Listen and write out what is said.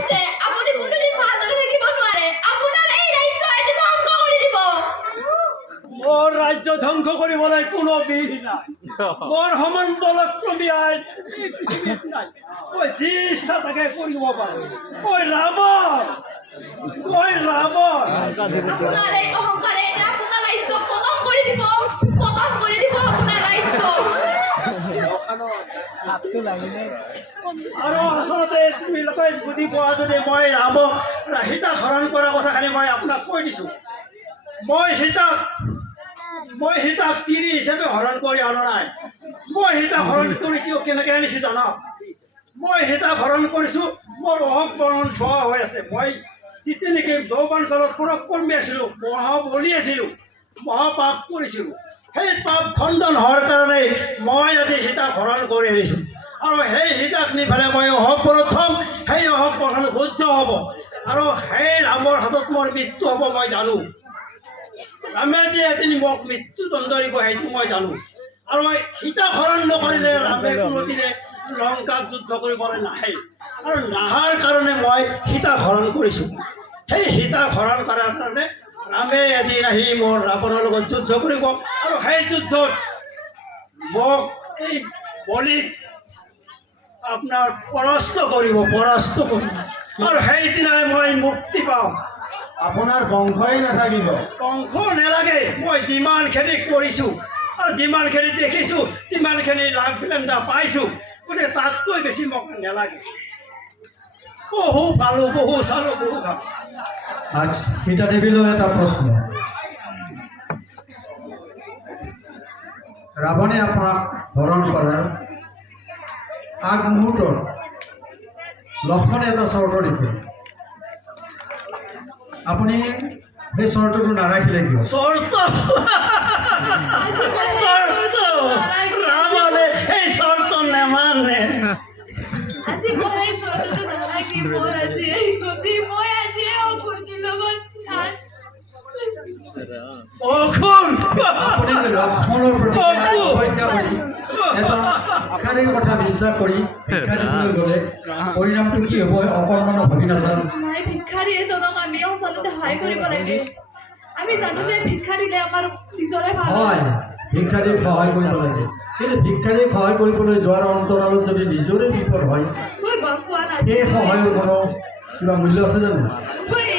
হৈছে আপুনি কোনোদিন ভালদৰে থাকিব নোৱাৰে আপোনাৰ এই ৰাজ্য আজি ধ্বংস কৰি দিব মোৰ ৰাজ্য ধ্বংস কৰিবলৈ কোনো বিধি নাই মোৰ সমান বলক্ৰমী আইন এই পৃথিৱীত নাই মই যি ইচ্ছা তাকে কৰিব পাৰোঁ মই ৰাৱণ আপোনাৰ এই অহংকাৰে আপোনাৰ ৰাজ্য পতন কৰি দিব আপোনাৰ ৰাজ্য আৰু আচলতে তুমি লোকে বুজি পোৱা যদি মই ৰামক সীতাক হৰণ কৰা কথাখিনি মই আপোনাক কৈ দিছোঁ মই সীতাক তিৰি হিচাপে হৰণ কৰি অনা নাই মই সীতাক হৰণ কৰি কেনেকৈ আনিছোঁ জানা মই সীতাক হৰণ কৰিছোঁ মোৰ অহংকৰণ চোৱা হৈ আছে মই যেতিয়া নেকি যৌৱন কালত পৰাক্ৰমী আছিলোঁ মহাবলী আছিলোঁ মহাপাপ কৰিছিলোঁ সেই পাপ খণ্ডন হোৱাৰ কাৰণে মই আজি সীতাক হৰণ কৰি আনিছোঁ আৰু সেই সীতাক নি পেলাই মই অহংকৰত থ'ম সেই অহংকৰণ শুদ্ধ হ'ব আৰু সেই ৰামৰ হাতত মোৰ মৃত্যু হ'ব মই জানো ৰামে যে এদিন মোক মৃত্যুদণ্ড দিব সেইটো মই জানো আৰু সীতাক হৰণ নকৰিলে ৰামে কোনোদিনে লংকাক যুদ্ধ কৰিবলৈ নাহে আৰু নাহাৰ কাৰণে মই সীতাক হৰণ কৰিছোঁ সেই সীতাক হৰণ কৰাৰ কাৰণে ৰামে এদিন আহি মোৰ ৰাৱণৰ লগত যুদ্ধ কৰিব আৰু সেই যুদ্ধত মোক এই বলিক আপোনাৰ পৰাস্ত কৰিব আৰু সেইদিনাই মই মুক্তি পাম আপোনাৰ বংশই নাথাকিব বংশ নালাগে মই যিমানখিনি কৰিছোঁ আৰু যিমানখিনি দেখিছোঁ যিমানখিনি লাভ বিলেন্দা পাইছোঁ গতিকে তাতকৈ বেছি মোক নালাগে বহু পালোঁ বহু চালোঁ বহু খালোঁ আজ সীতা দেৱীলৈ এটা প্ৰশ্ন ৰাৱণে আপোনাক হৰণ কৰাৰ আগমুহূৰ্তত লক্ষ্মণে এটা চৰ্ত দিছে আপুনি সেই চৰ্তটো নাৰাখিলে কিয় চৰ্ত ৰাৱণে সেই চৰ্ত নেমানে আজি মই এই চৰ্তটো নালাগি মোৰ আজি এই গতি মই আজি এই অসুৰটোৰ লগত অসুৰ আপুনি লক্ষ্মণৰ প্ৰতি অৱজ্ঞা কৰি এটা আকাৰীৰ কথা বিশ্বাস কৰি ভিক্ষা দিবলৈ গ'লে পৰিণামটো কি হ'ব অকণমানো ভাবি নাচায় নাই ভিক্ষাৰী এজনক আমি আচলতে সহায় কৰিব লাগে আমি জানো যে ভিক্ষা দিলে আমাৰ নিজৰে ভাল হয় ভিক্ষাৰীক সহায় কৰিব লাগে কিন্তু ভিক্ষাৰীক সহায় কৰিবলৈ যোৱাৰ অন্তৰালত যদি নিজৰে বিপদ হয় মই গম পোৱা সেই নাছিলোঁ সহায়ৰ কোনো কিবা মূল্য আছে জানো মই